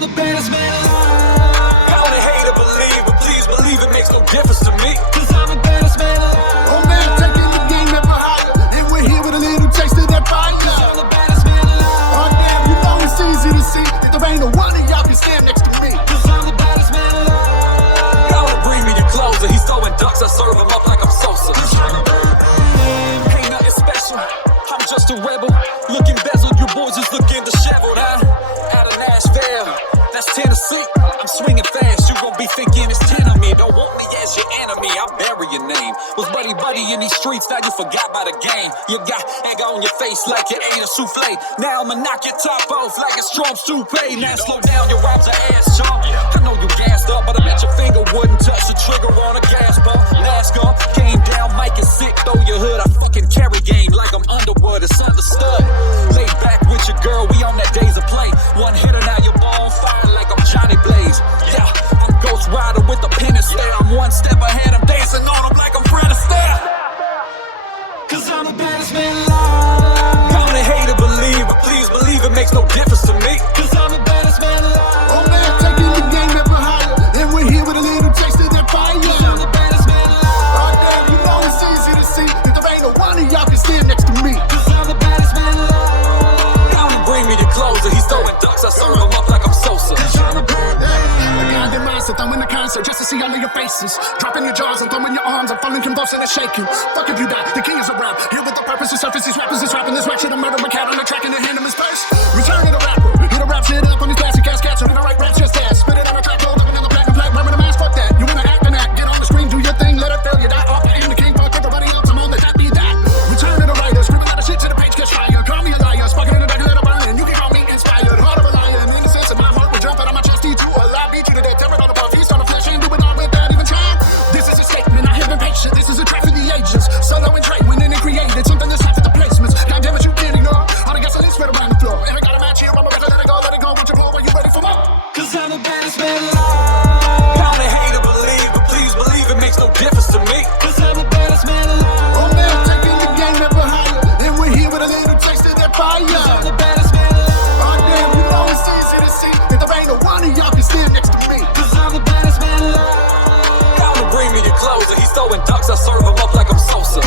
I'm the baddest man alive. I only hate to believe, but please believe it makes no difference to me. Cause I'm the baddest man alive. Oh man, taking the game ever higher, and we're here with a little taste of that fire. Cause I'm the baddest man alive. Oh damn, you know it's easy to see that there ain't no one of y'all can stand next to me. Cause I'm the baddest man alive. Y'all bring me your closer. He's throwing ducks, I serve him up like I'm Sosa. Ain't nothing special, I'm just a rebel. Looking bezeled, you boys is looking disheveled, huh? Out of Nashville, that's Tennessee. I'm swinging fast, you gon' be thinking it's 10 of me. Don't want me as your enemy, I'll bury your name. Was buddy in these streets, now you forgot about the game. You got egg on your face like you ate a souffle. Now I'ma knock your top off like a Trump's toupee. Now slow down, your rhymes are ass chump. I know you gassed up, but I bet your finger wouldn't touch the trigger on a gas pump. NASCAR came down, Mike is sick, throw your hood. I fucking carry game like I'm Underwood, it's understood. Laid back with your girl, we on that days of play. One hitter, now you're on fire like I'm Johnny Blaze. Yeah, I'm Ghost Rider with a pen and stare. I'm one step ahead, I'm dancing on them like I'm Fred Astaire. Cause I'm the baddest man alive. I only hate to believe, but please believe it makes no difference to me. Cause I'm the baddest man alive. Oh man, taking the game ever higher, and we're here with a little taste of that fire. Cause I'm the baddest man alive. Oh damn, you know it's easy to see that there ain't no one of y'all can stand next to me. Cause I'm the baddest man alive. Y'all bring me your closer. He's throwing ducks, I serve him up like I'm Sosa. Behind your mindset, I'm in the concert just to see all of your faces. Dropping your jaws and throwing your arms, I'm falling convulsing and shaking. Fuck if you die, the king is around. Here with the purpose to surface these rappers, he's rapping this rap shit. I'm murder a cat on the track and the hand him his purse. Return to the rapper, hit a rap shit up on these classic ass cats. So we don't write raps just ass. Spit it on a track, hold up another platinum flag, wearing a mask, fuck that. You wanna act and act, get on the screen, do your thing, let it fail, you die off. I am the king, fuck everybody else, I'm on the top, be that. Return to the writer, screaming out of shit to the page, catch fire. Call me a liar, sparking in the back, let it burn. You can call me inspired, heart of a lion. Innocence in my heart will jump out of my chest, you to a lie, beat you to death, tear it on the bar, feast on the flesh, ain't doing all without even trying. This is a statement, I have been patient, this is a track for the ages. Solo and Dre, winning and created, something that's half of the placements. God damn it, you can't ignore all the gasoline spread around the floor. And I got a match here, I'm gonna let it go with your pull when you ready for more. Cause I'm the baddest man alive. I only hate to believe, but please believe it makes no difference to me. Cause I'm the baddest man alive. Oh man, taking the game ever higher, and we're here with a little taste of that fire. Cause I'm the baddest man alive. Oh damn, you know it's easy to see that there ain't no one of y'all can stand next to me. Cause I'm the baddest man alive. Y'all bring me your closer. He's throwing ducks, I serve him up like I'm Sosa.